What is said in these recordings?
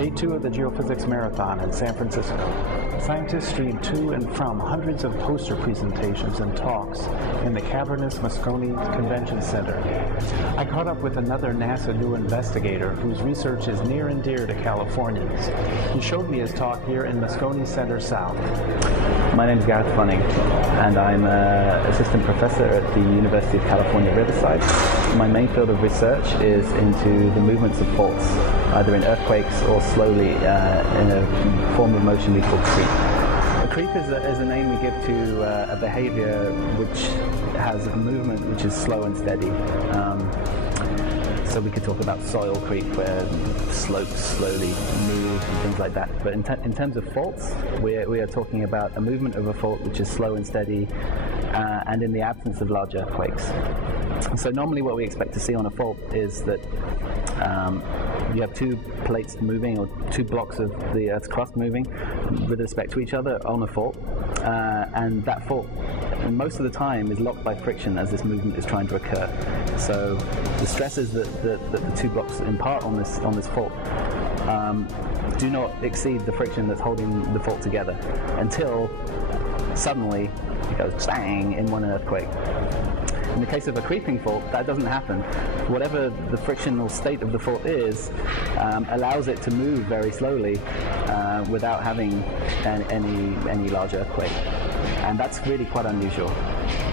Day 2 of the Geophysics Marathon in San Francisco. Scientists streamed to and from hundreds of poster presentations and talks in the cavernous Moscone Convention Center. I caught up with another NASA new investigator whose research is near and dear to Californians. He showed me his talk here in Moscone Center South. My name is Gareth Funning, and I'm an assistant professor at the University of California, Riverside. My main field of research is into the movements of faults, either in earthquakes or slowly in a form of motion we call creep. A creep is a name we give to a behavior which has a movement which is slow and steady. So we could talk about soil creep, where slopes slowly move and things like that. But in terms of faults, we are talking about a movement of a fault which is slow and steady, and in the absence of large earthquakes. So normally what we expect to see on a fault is that you have two plates moving, or two blocks of the Earth's crust moving with respect to each other on a fault, and that fault most of the time is locked by friction as this movement is trying to occur. So the stresses that the two blocks impart on this fault do not exceed the friction that's holding the fault together until suddenly it goes bang in one earthquake. In the case of a creeping fault, that doesn't happen. Whatever the frictional state of the fault is, allows it to move very slowly without having any large earthquake. And that's really quite unusual.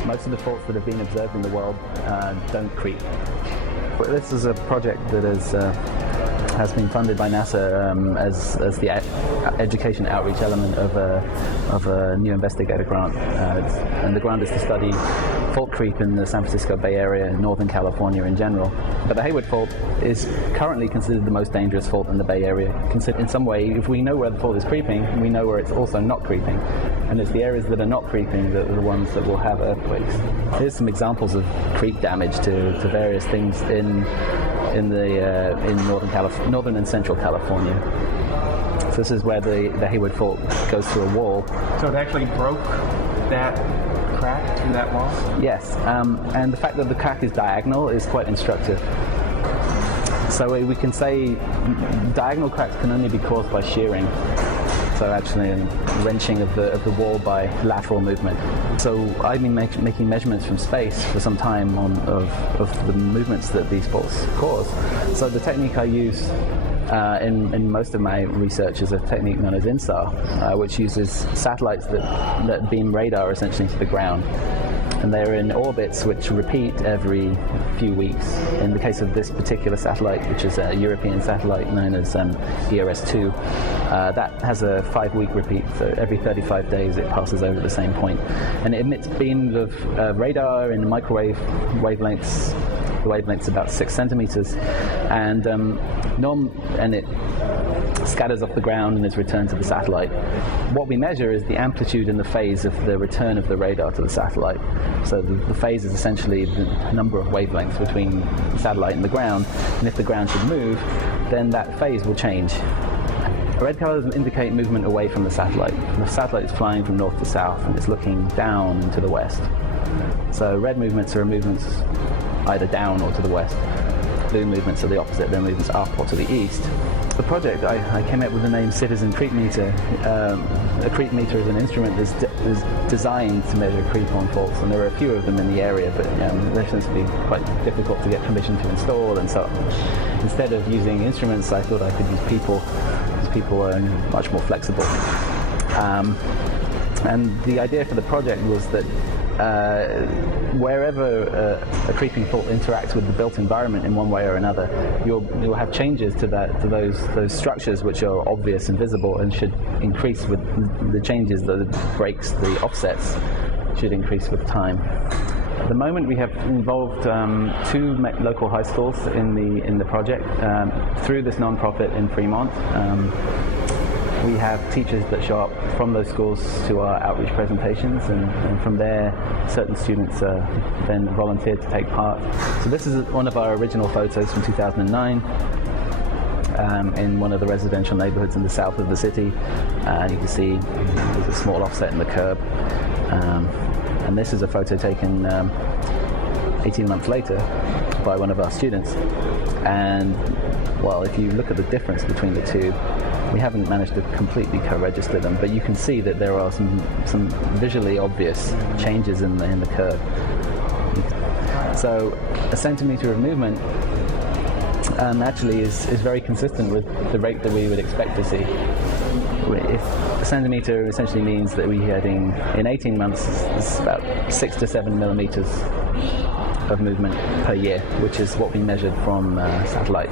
Most of the faults that have been observed in the world don't creep. This is a project that has been funded by NASA as the education outreach element of a new investigator grant, and the grant is to study fault creep in the San Francisco Bay Area and Northern California in general. But the Hayward Fault is currently considered the most dangerous fault in the Bay Area. In some way, if we know where the fault is creeping, we know where it's also not creeping. And it's the areas that are not creeping that are the ones that will have earthquakes. Here's some examples of creep damage to various things in northern and central California. So this is where the Hayward Fault goes through a wall. So it actually broke that crack through that wall? Yes, and the fact that the crack is diagonal is quite instructive. So we can say diagonal cracks can only be caused by shearing. So actually a wrenching of the wall by lateral movement. So I've been making measurements from space for some time of the movements that these faults cause. So the technique I use in most of my research is a technique known as INSAR, which uses satellites that beam radar essentially to the ground. And they're in orbits which repeat every few weeks. In the case of this particular satellite, which is a European satellite known as ERS-2, that has a 5-week repeat, so every 35 days it passes over the same point. And it emits beams of radar in microwave wavelengths. The wavelength's about 6 centimeters, and it scatters off the ground and is returned to the satellite. What we measure is the amplitude and the phase of the return of the radar to the satellite. So the phase is essentially the number of wavelengths between the satellite and the ground, and if the ground should move, then that phase will change. Red colors indicate movement away from the satellite. The satellite is flying from north to south and it's looking down and to the west. So red movements are movements either down or to the west. Blue movements are the opposite, they're movements up or to the east. The project, I came up with the name Citizen Creep Meter. A creep meter is an instrument that's designed to measure creep on faults, and there are a few of them in the area, but they tend to be quite difficult to get permission to install, and so instead of using instruments, I thought I could use people, because people are much more flexible. And the idea for the project was that wherever a creeping fault interacts with the built environment in one way or another, you'll have changes to those structures which are obvious and visible and should increase with the changes, the breaks, the offsets should increase with time. At the moment we have involved 2 local high schools in the project through this non-profit in Fremont. We have teachers that show up from those schools to our outreach presentations, and from there certain students then volunteer to take part. So this is one of our original photos from 2009 in one of the residential neighborhoods in the south of the city. You can see there's a small offset in the curb. And this is a photo taken 18 months later by one of our students. And well, if you look at the difference between the two, we haven't managed to completely co-register them, but you can see that there are some visually obvious changes in the curve. So a centimeter of movement actually is very consistent with the rate that we would expect to see. If a centimeter essentially means that we're getting, in 18 months, it's about 6 to 7 millimeters of movement per year, which is what we measured from satellite.